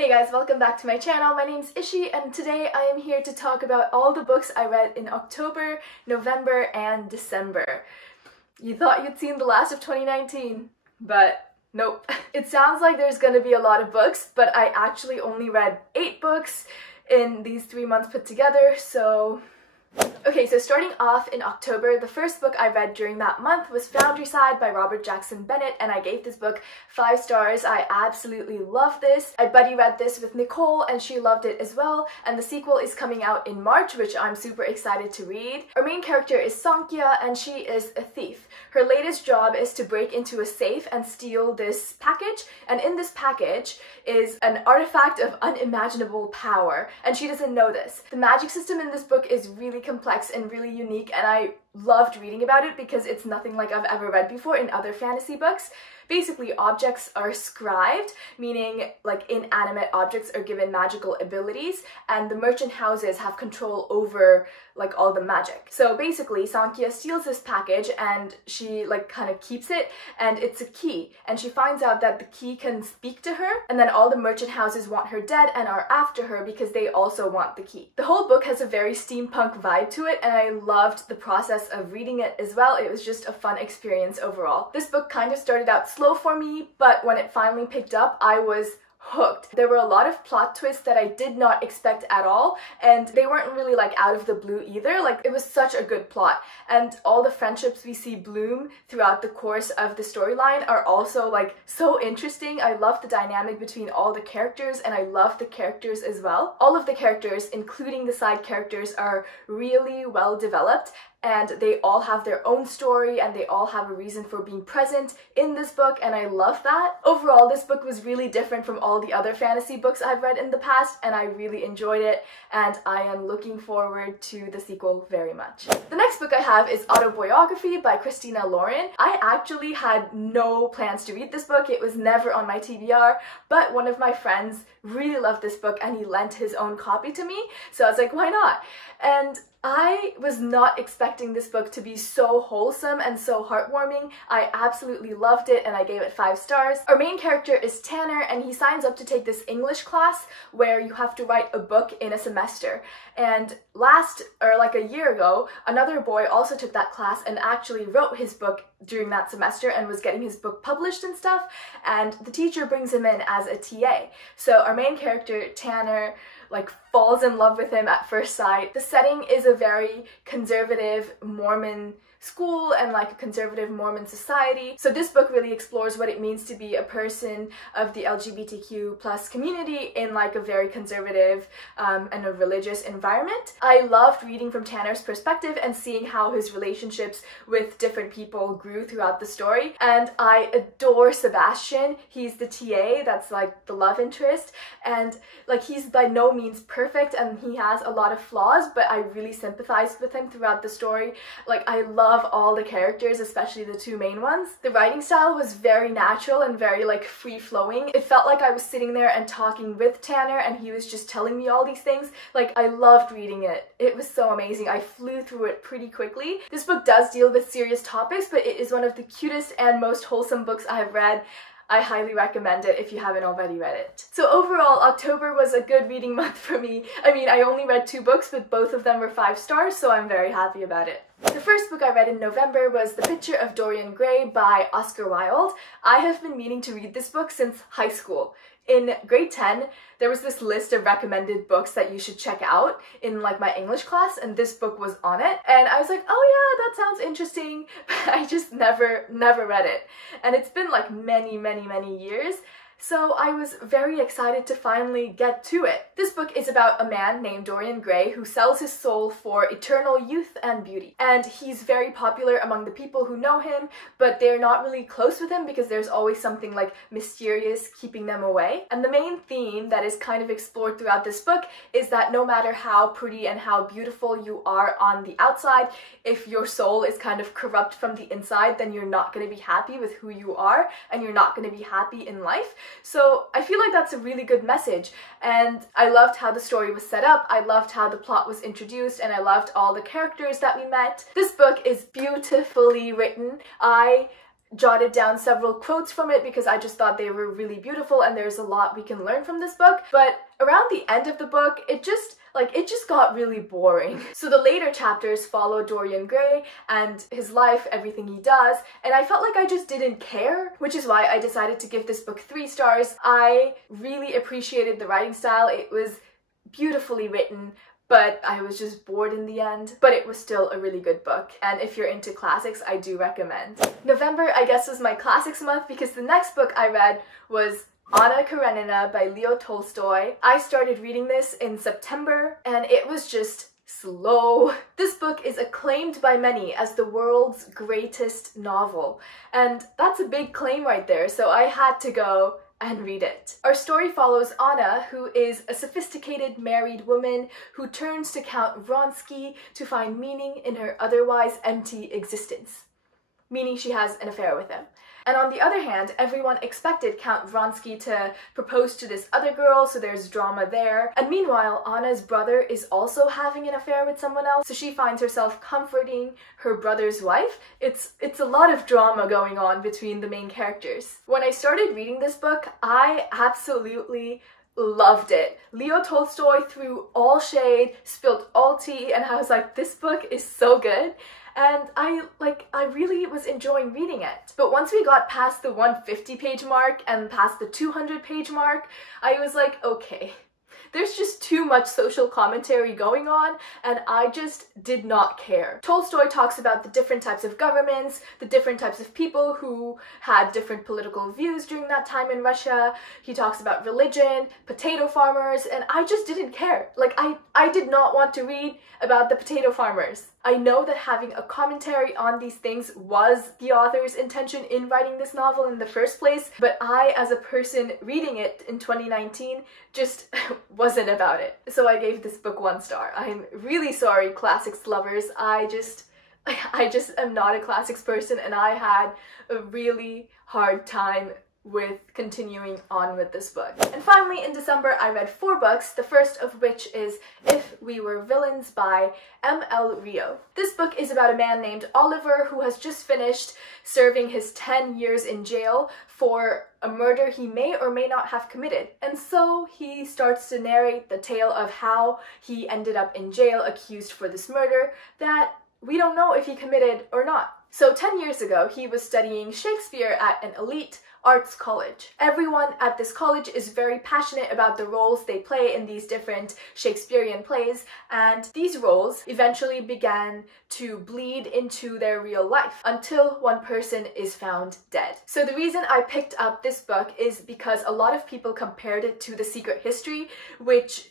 Hey guys, welcome back to my channel. My name's Ishi and today I am here to talk about all the books I read in October, November, and December. You thought you'd seen the last of 2019, but nope. It sounds like there's gonna be a lot of books, but I actually only read 8 books in these 3 months put together, so... Okay, so starting off in October, the first book I read during that month was Foundry Side by Robert Jackson Bennett, and I gave this book 5 stars. I absolutely love this. I buddy read this with Nicole and she loved it as well, and the sequel is coming out in March, which I'm super excited to read. Our main character is Sankhya and she is a thief. Her latest job is to break into a safe and steal this package, and in this package is an artifact of unimaginable power, and she doesn't know this. The magic system in this book is really complex and really unique, and I loved reading about it because it's nothing like I've ever read before in other fantasy books. Basically, objects are scribed, meaning like inanimate objects are given magical abilities, and the merchant houses have control over like all the magic. So basically, Sankhya steals this package and she like kind of keeps it, and it's a key, and she finds out that the key can speak to her, and then all the merchant houses want her dead and are after her because they also want the key. The whole book has a very steampunk vibe to it, and I loved the process of reading it as well. It was just a fun experience overall. This book kind of started out slow for me, but when it finally picked up, I was hooked. There were a lot of plot twists that I did not expect at all, and they weren't really like out of the blue either. Like, it was such a good plot, and all the friendships we see bloom throughout the course of the storyline are also like so interesting. I love the dynamic between all the characters, and I love the characters as well. All of the characters, including the side characters, are really well developed, and they all have their own story and they all have a reason for being present in this book, and I love that. Overall, this book was really different from all the other fantasy books I've read in the past, and I really enjoyed it, and I am looking forward to the sequel very much. The next book I have is Autobiography by Karenina. I actually had no plans to read this book. It was never on my TBR, but one of my friends really loved this book and he lent his own copy to me, so I was like, why not? And I was not expecting this book to be so wholesome and so heartwarming. I absolutely loved it and I gave it 5 stars. Our main character is Tanner, and he signs up to take this English class where you have to write a book in a semester. And like a year ago, another boy also took that class and actually wrote his book during that semester and was getting his book published and stuff, and the teacher brings him in as a TA. So our main character, Tanner, like falls in love with him at first sight. The setting is a very conservative Mormon school and like a conservative Mormon society. So this book really explores what it means to be a person of the LGBTQ+ community in like a very conservative and a religious environment. I loved reading from Tanner's perspective and seeing how his relationships with different people grew throughout the story. And I adore Sebastian. He's the TA, that's like the love interest, and like he's by no means perfect and he has a lot of flaws, but I really sympathized with him throughout the story. Like, I love all the characters, especially the 2 main ones. The writing style was very natural and very like free-flowing. It felt like I was sitting there and talking with Tanner and he was just telling me all these things. Like, I loved reading it. It was so amazing. I flew through it pretty quickly. This book does deal with serious topics, but it is one of the cutest and most wholesome books I have read. I highly recommend it if you haven't already read it. So overall, October was a good reading month for me. I mean, I only read 2 books, but both of them were 5 stars, so I'm very happy about it. The first book I read in November was The Picture of Dorian Gray by Oscar Wilde. I have been meaning to read this book since high school. In grade 10, there was this list of recommended books that you should check out in like my English class, and this book was on it. And I was like, oh yeah, that sounds interesting, but I just never read it. And it's been like many years. So I was very excited to finally get to it. This book is about a man named Dorian Gray who sells his soul for eternal youth and beauty. And he's very popular among the people who know him, but they're not really close with him because there's always something like mysterious keeping them away. And the main theme that is kind of explored throughout this book is that no matter how pretty and how beautiful you are on the outside, if your soul is kind of corrupt from the inside, then you're not going to be happy with who you are and you're not going to be happy in life. So I feel like that's a really good message, and I loved how the story was set up, I loved how the plot was introduced, and I loved all the characters that we met. This book is beautifully written. I jotted down several quotes from it because I just thought they were really beautiful and there's a lot we can learn from this book. But around the end of the book, it just got really boring. So the later chapters follow Dorian Gray and his life, everything he does, and I felt like I just didn't care, which is why I decided to give this book 3 stars. I really appreciated the writing style. It was beautifully written, but I was just bored in the end. But it was still a really good book, and if you're into classics, I do recommend. November, I guess, was my classics month because the next book I read was Karenina by Leo Tolstoy. I started reading this in September, and it was just slow. This book is acclaimed by many as the world's greatest novel, and that's a big claim right there, so I had to go and read it. Our story follows Anna, who is a sophisticated married woman who turns to Count Vronsky to find meaning in her otherwise empty existence, meaning she has an affair with him. And on the other hand, everyone expected Count Vronsky to propose to this other girl, so there's drama there. And meanwhile, Anna's brother is also having an affair with someone else, so she finds herself comforting her brother's wife. It's a lot of drama going on between the main characters. When I started reading this book, I absolutely loved it. Leo Tolstoy threw all shade, spilled all tea, and I was like, this book is so good. And I really was enjoying reading it. But once we got past the 150-page mark and past the 200-page mark, I was like, okay, there's just too much social commentary going on, and I just did not care. Tolstoy talks about the different types of governments, the different types of people who had different political views during that time in Russia. He talks about religion, potato farmers, and I just didn't care. Like, I did not want to read about the potato farmers. I know that having a commentary on these things was the author's intention in writing this novel in the first place, but I, as a person reading it in 2019, just wasn't about it. So I gave this book 1 star. I'm really sorry, classics lovers. I just am not a classics person, and I had a really hard time with continuing on with this book. And finally, in December, I read 4 books, the first of which is If We Were Villains by M.L. Rio. This book is about a man named Oliver who has just finished serving his 10 years in jail for a murder he may or may not have committed. And so he starts to narrate the tale of how he ended up in jail accused for this murder that we don't know if he committed or not. So 10 years ago, he was studying Shakespeare at an elite arts college. Everyone at this college is very passionate about the roles they play in these different Shakespearean plays, and these roles eventually began to bleed into their real life until one person is found dead. So the reason I picked up this book is because a lot of people compared it to The Secret History, which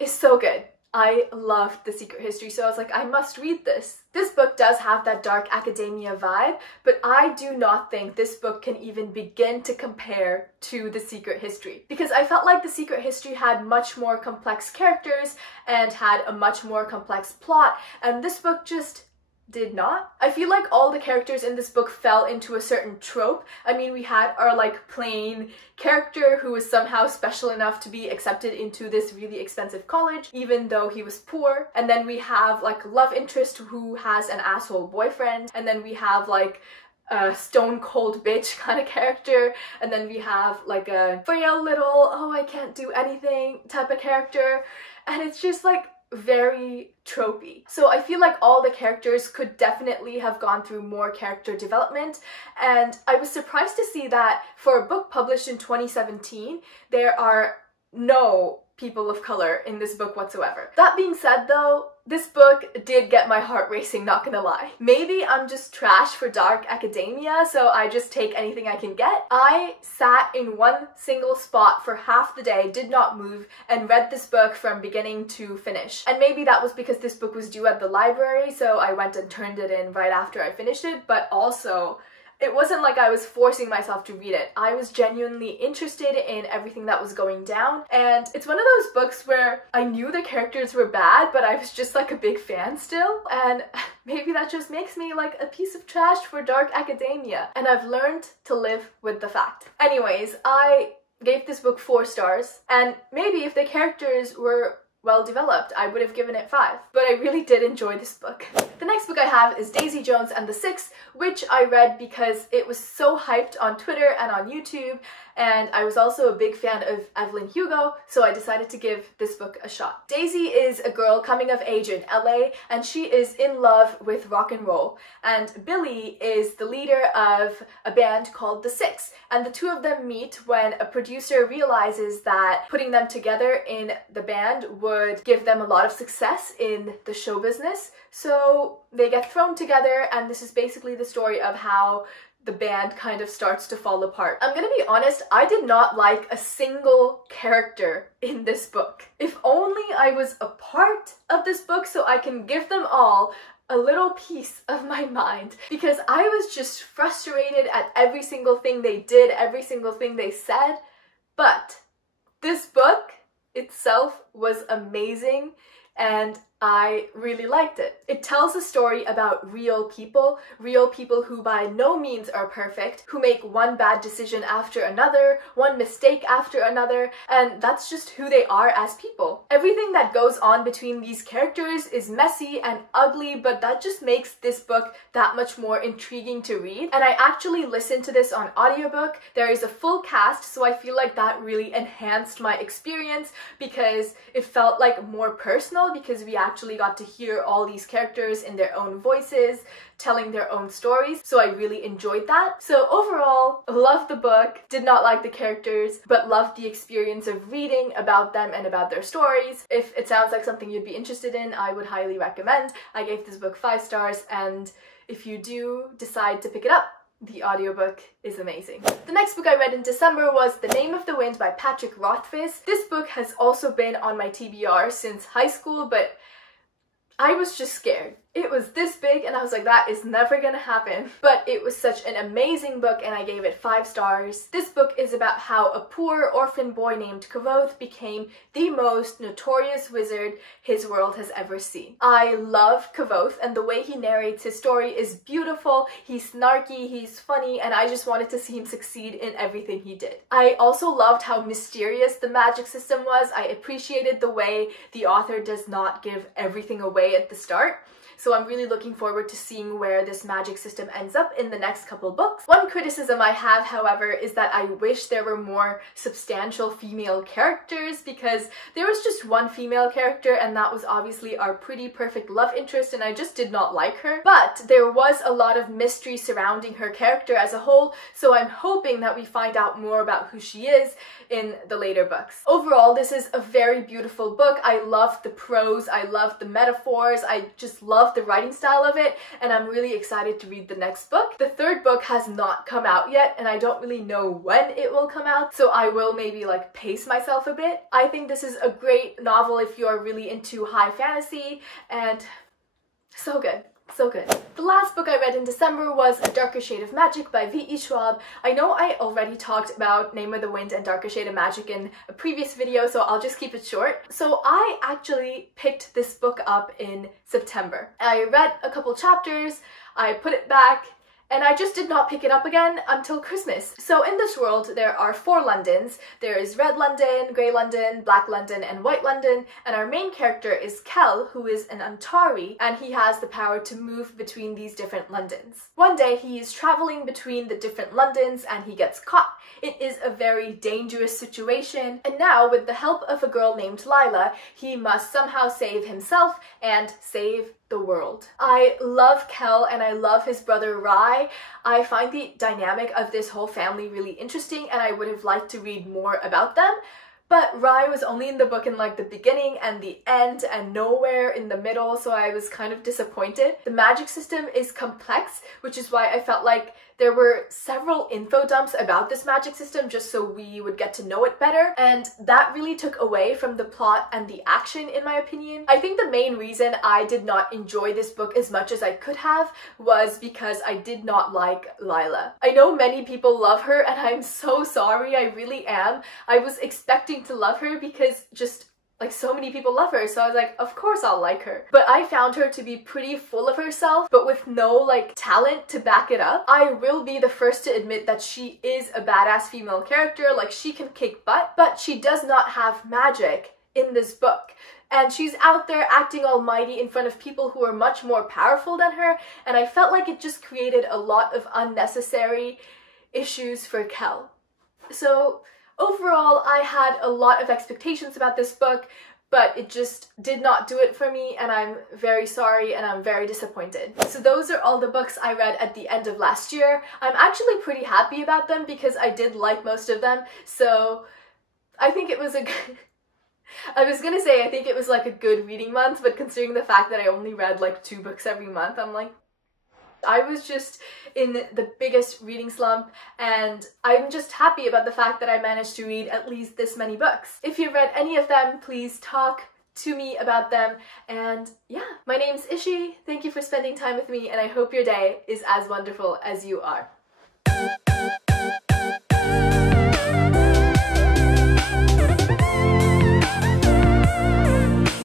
is so good. I loved The Secret History, so I was like, I must read this. This book does have that dark academia vibe, but I do not think this book can even begin to compare to The Secret History, because I felt like The Secret History had much more complex characters and had a much more complex plot, and this book just did not. I feel like all the characters in this book fell into a certain trope. I mean, we had our like plain character who was somehow special enough to be accepted into this really expensive college even though he was poor, and then we have like love interest who has an asshole boyfriend, and then we have like a stone cold bitch kind of character, and then we have like a frail little oh I can't do anything type of character, and it's just like very tropey. So I feel like all the characters could definitely have gone through more character development, and I was surprised to see that for a book published in 2017, there are no people of color in this book whatsoever. That being said though, this book did get my heart racing, not gonna lie. Maybe I'm just trash for dark academia, so I just take anything I can get. I sat in one single spot for half the day, did not move, and read this book from beginning to finish. And maybe that was because this book was due at the library, so I went and turned it in right after I finished it, but also it wasn't like I was forcing myself to read it. I was genuinely interested in everything that was going down, and it's one of those books where I knew the characters were bad, but I was just like a big fan still, and maybe that just makes me like a piece of trash for dark academia, and I've learned to live with the fact. Anyways, I gave this book 4 stars, and maybe if the characters were well developed, I would have given it 5, but I really did enjoy this book. The next book I have is Daisy Jones and the Six, which I read because it was so hyped on Twitter and on YouTube, and I was also a big fan of Evelyn Hugo, so I decided to give this book a shot. Daisy is a girl coming of age in LA, and she is in love with rock and roll, and Billy is the leader of a band called The Six, and the two of them meet when a producer realizes that putting them together in the band would give them a lot of success in the show business, so they get thrown together, and this is basically the story of how the band kind of starts to fall apart. I'm gonna be honest, I did not like a single character in this book. If only I was a part of this book so I can give them all a little piece of my mind, because I was just frustrated at every single thing they did, every single thing they said. But this book itself was amazing, and I really liked it. It tells a story about real people who by no means are perfect, who make one bad decision after another, one mistake after another, and that's just who they are as people. Everything that goes on between these characters is messy and ugly, but that just makes this book that much more intriguing to read. And I actually listened to this on audiobook. There is a full cast, so I feel like that really enhanced my experience because it felt like more personal, because we actually got to hear all these characters in their own voices, telling their own stories, so I really enjoyed that. So overall, loved the book, did not like the characters, but loved the experience of reading about them and about their stories. If it sounds like something you'd be interested in, I would highly recommend. I gave this book 5 stars, and if you do decide to pick it up, the audiobook is amazing. The next book I read in December was The Name of the Wind by Patrick Rothfuss. This book has also been on my TBR since high school, but I was just scared. It was this big and I was like, that is never gonna happen. But it was such an amazing book and I gave it 5 stars. This book is about how a poor orphan boy named Kavoth became the most notorious wizard his world has ever seen. I love Kavoth, and the way he narrates his story is beautiful. He's snarky, he's funny, and I just wanted to see him succeed in everything he did. I also loved how mysterious the magic system was. I appreciated the way the author does not give everything away at the start. So I'm really looking forward to seeing where this magic system ends up in the next couple books. One criticism I have, however, is that I wish there were more substantial female characters, because there was just one female character and that was obviously our pretty perfect love interest, and I just did not like her. But there was a lot of mystery surrounding her character as a whole, so I'm hoping that we find out more about who she is in the later books. Overall, this is a very beautiful book. I loved the prose, I loved the metaphors, I just loved the writing style of it, and I'm really excited to read the next book. The third book has not come out yet, and I don't really know when it will come out, so I will maybe like pace myself a bit. I think this is a great novel if you are really into high fantasy, and so good. So good. The last book I read in December was A Darker Shade of Magic by V.E. Schwab. I know I already talked about Name of the Wind and Darker Shade of Magic in a previous video, so I'll just keep it short. So I actually picked this book up in September. I read a couple chapters, I put it back, and I just did not pick it up again until Christmas. So in this world, there are 4 Londons. There is Red London, Grey London, Black London, and White London, and our main character is Kel, who is an Antari, and he has the power to move between these different Londons. One day, he is traveling between the different Londons, and he gets caught. It is a very dangerous situation, and now, with the help of a girl named Lila, he must somehow save himself and save the world. I love Kel and I love his brother Rai. I find the dynamic of this whole family really interesting, and I would have liked to read more about them. But Rai was only in the book in like the beginning and the end and nowhere in the middle, so I was kind of disappointed. The magic system is complex, which is why I felt like there were several info dumps about this magic system just so we would get to know it better, and that really took away from the plot and the action, in my opinion. I think the main reason I did not enjoy this book as much as I could have was because I did not like Lila. I know many people love her, and I'm so sorry, I really am. I was expecting to love her because just like so many people love her, so I was like, of course I'll like her. But I found her to be pretty full of herself, but with no like talent to back it up. I will be the first to admit that she is a badass female character, like she can kick butt, but she does not have magic in this book. and she's out there acting almighty in front of people who are much more powerful than her, and I felt like it just created a lot of unnecessary issues for Kel. So overall, I had a lot of expectations about this book, but it just did not do it for me, and I'm very sorry and I'm very disappointed. So those are all the books I read at the end of last year. I'm actually pretty happy about them because I did like most of them, so I think it was a good... I was gonna say I think it was like a good reading month, but considering the fact that I only read like 2 books every month, I'm like, I was just in the biggest reading slump, and I'm just happy about the fact that I managed to read at least this many books. If you've read any of them, please talk to me about them, and yeah, my name's Ishi, thank you for spending time with me, and I hope your day is as wonderful as you are.